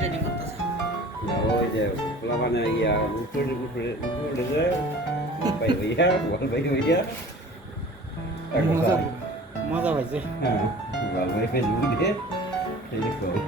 Training করতেছে। না ওই যে প্লাবানে ইয়া উপরে যে ভাই ভাইয়া বল ভাই ভাইয়া মজা মজা পাইছে। হ্যাঁ বল ভাই ফেসবুকে এই কই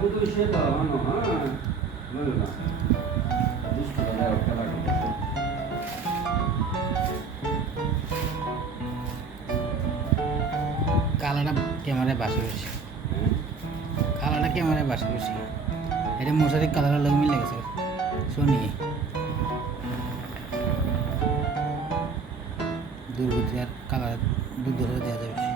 Tudo isso é da ano, não é? Isso é o que ela quer. কালারটা ক্যামেরায় বাসে বেশি, কালারটা ক্যামেরায় বাসে বেশি। এটা মশারির কালারের লোক মিলে গেছে। সোনি দুর্গতি আর কালার দুধ ধরে দেওয়া যাবে বেশি।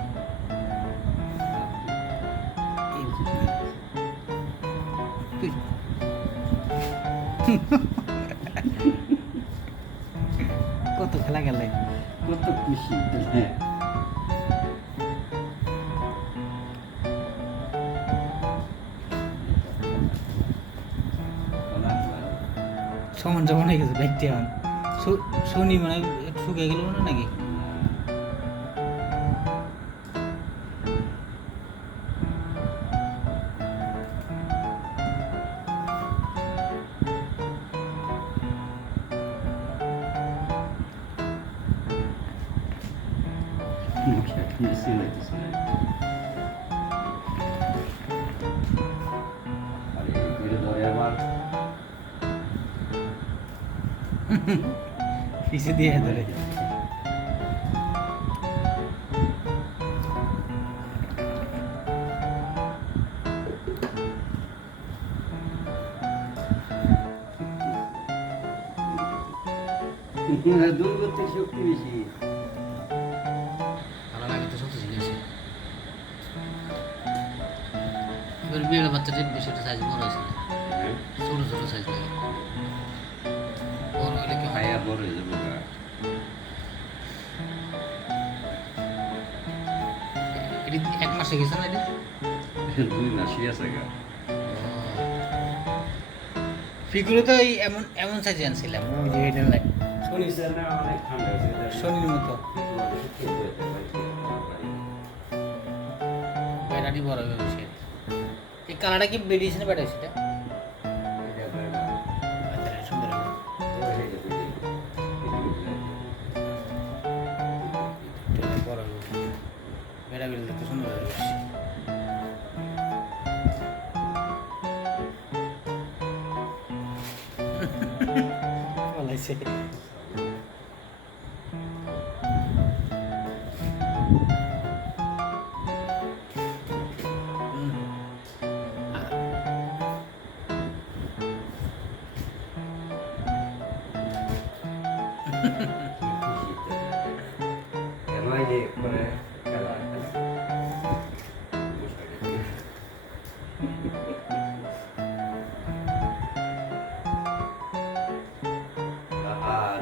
কত খেলা গেলে কত খুশি হ্যাঁ সমান সমান হয়ে গেছে ব্যাগটি। এখন শনি মানে শুকিয়ে গেল না নাকি? পিছিয়ে দিয়ে ধরে দুর্গতির শক্তি বেশি। ভালো লাগে তো সত্যি জিনিস। এবার বিয়ের বাচ্চাটির বেশিটা সাইজ বড় হয়েছিল, ছোট ছোট সাইজ লাগে। বড় হলে কি হয়? খায়া বড় হয়ে যাবে গা। এটি 1 মাসে গেছে না? এটি 2 মাসই আছে গা। ফিগুরে তো এই এমন এমন সাইজে আনছিলাম, ওই যে এটা লাগে শনি স্যার না অনেক ঠান্ডা আছে শনির মতো। বেড়াটি বড় হবে বেশি। এই কালারটা কি বেরিয়েছে না বেটা সেটা? সুন্দর বড় হবে বেড়া বেড়ে দেখতে সুন্দর হবে বেশি। বলাইছে এমআই যে মানে খেলা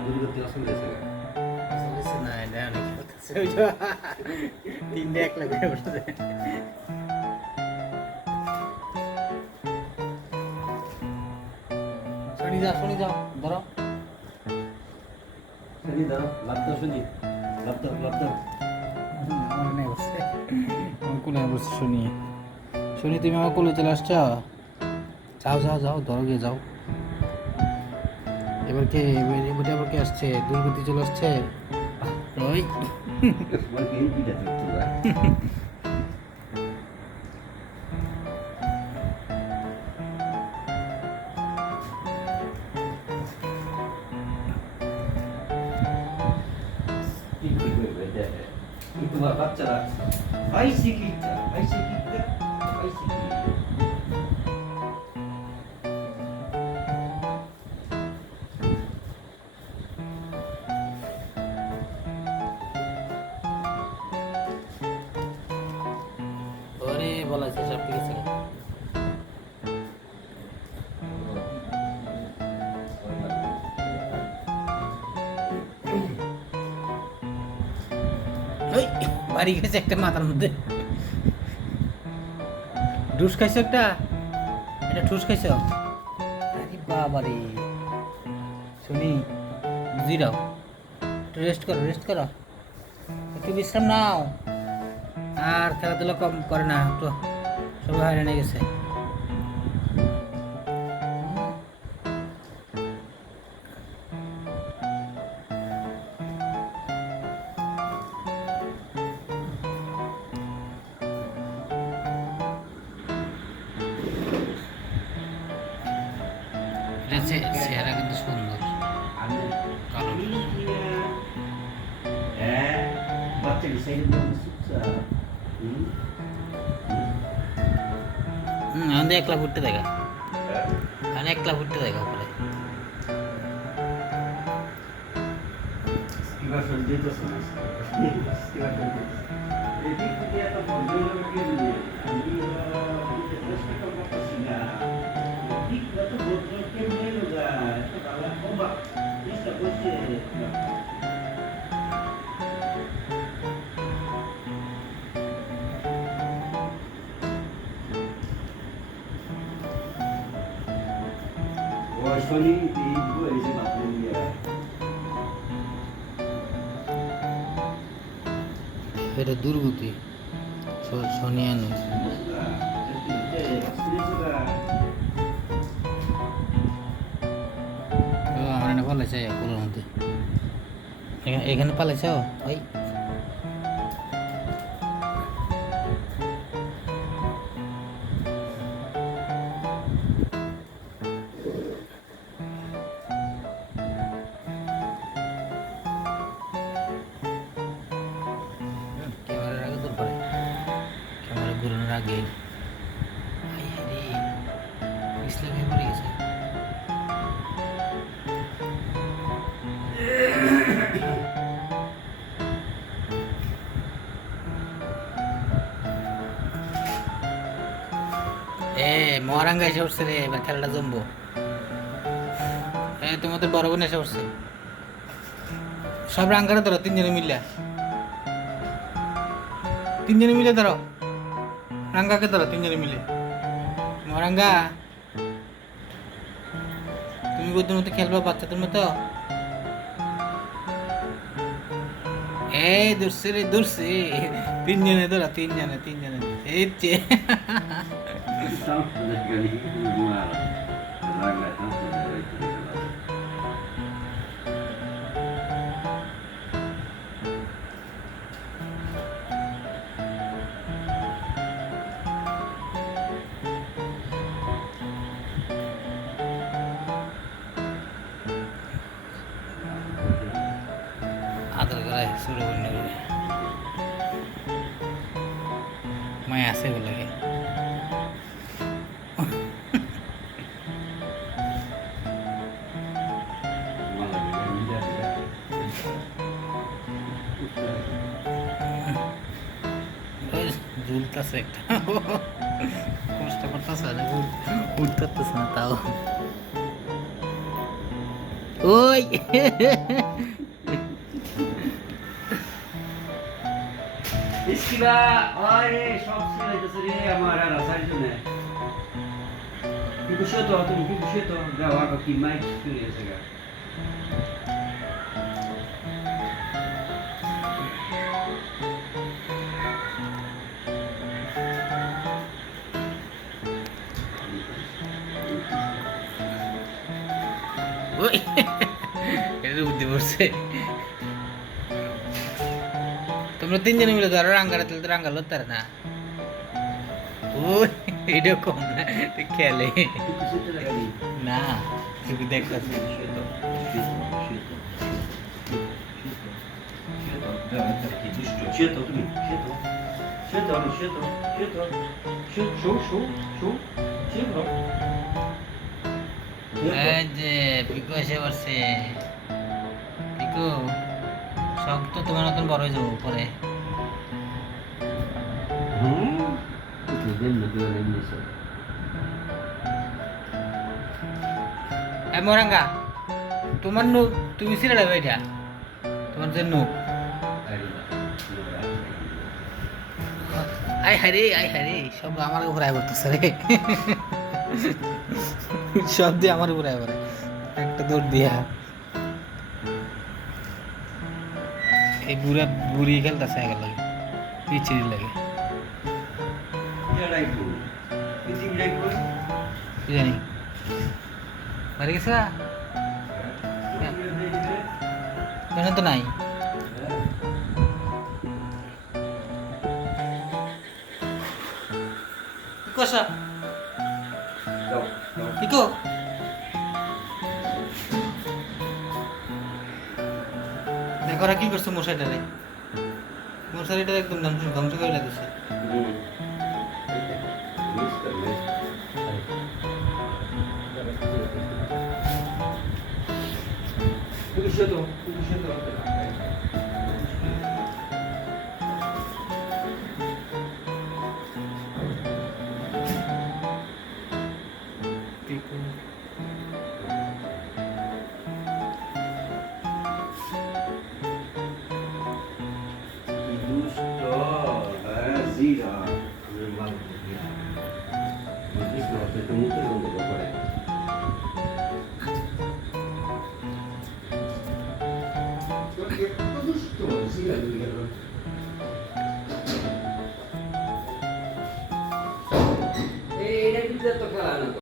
দুর্গতি অসুবিধা আছে না এটা অনেক খেলতেছে। ওই যে 3টা 1 লাখ করে পড়ছে। শনি যাও ধরো শুনি দাও লাভ দাও শুনি লাভ দাও মনে বসে আমার কোলে বসে শুনি শুনি তুমি আমার কোলে চলে আসছো। যাও যাও যাও ধরো গিয়ে যাও। এবার কে আবার কে আসছে? দুর্গতি চলে আসছে। রই তোমার কি পিটা করতে তোমার বাচ্চারা বাইসাইকেল ওরে বলা আছে সব ঠিক আছে ওই বাড়ি গেছে একটা মাথার মধ্যে ঢুস খাইছো একটা এটা ঠুস খাইছো আরে বাবা রে শুনি জিরাও একটু রেস্ট করো একটু বিশ্রাম নাও আর খেলাধুলা কম করে না একটু সবাই হয়রান গেছে চেহারা কিন্তু সুন্দর কালো বাচ্চা ডিসাইড আমাদের একলা ঘুরতে দেখা আর একলা ঘুরতে দেখা পরে এবার সঞ্জয় তো শোনাস এবার সঞ্জয় এদিক থেকে এত ভদ্রলোককে নিয়ে আমি চেষ্টা করতেছি না ঠিক কত ভদ্রলোককে নিয়ে যায় এত ভালো কমবা চেষ্টা করছে ও শনি এই বলেছে বাপু এটা দুর্গতি সোনিয়া নয় আমার এনে পালাইছে কুলোর মধ্যে এখানে পালাইছ ওই ক্যামেরার আগে দূর করে ক্যামেরা ঘুরানোর আগে ইসলামে পড়ে গেছে মহারাঙ্গা এসে উঠছে রে এবার খেলাটা জমবো তোমাদের বড় বোন এসে উঠছে সব রাঙ্গারে ধরো তিনজনে মিলে ধরো রাঙ্গাকে ধরো তিনজনে মিলে মহারাঙ্গা তুমি বুদ্ধের মতো খেলবা বাচ্চাদের মতো দূরছে তিনজনে ধরো তিনজনে এই যে আদর করে শুরু করে মায় আছে বলে ঝুলতেছে একটা কষ্ট করতেছে উঠতেছে না তাও ওই ইসকিবা আরে সব ছেড়ে দিতেছে রে আমার আর আসার জন্য কি খুশি তো তুমি কি খুশি তো যাও আর কি মাইক শুনে এসে গা ওই এটা বুদ্ধি পড়ছে তোমরা তিনজনে মিলে ধরো রাঙ্গারে তাহলে তো রাঙ্গা লড়তে না ওই এটা কম না খেলে না তুমি দেখতে কি দুষ্ট শুয়ে তো তুমি শুয়ে তো শুয়ে তো আমি শুয়ে তো শুয়ে তো শু শু শু শু শুয়ে তো এই যে পিকু এসে পড়ছে। পিকু সব তো তোমার মতন বড় হয়ে যাবো পরে। এ মোরাঙ্গা, তোমার নু তুমি সিরিয়াল এটা তোমার যে নু আই হারে সব আমার উপর আয় করতেছে রে। সব দিয়ে আমার উপর আয় করে একটা দৌড় দিয়া এই বুড়ি খেলতেছে এগুলো লাগে পিছিয়ে লাগে কি জানি মারে গেছে না? এখানে তো নাই। কষা পিকো দেখো ওরা কি করছে মশাইটারে। মশারিটা একদম ধ্বংস করে লাগছে। এইটা কিন্তু এত খেলা না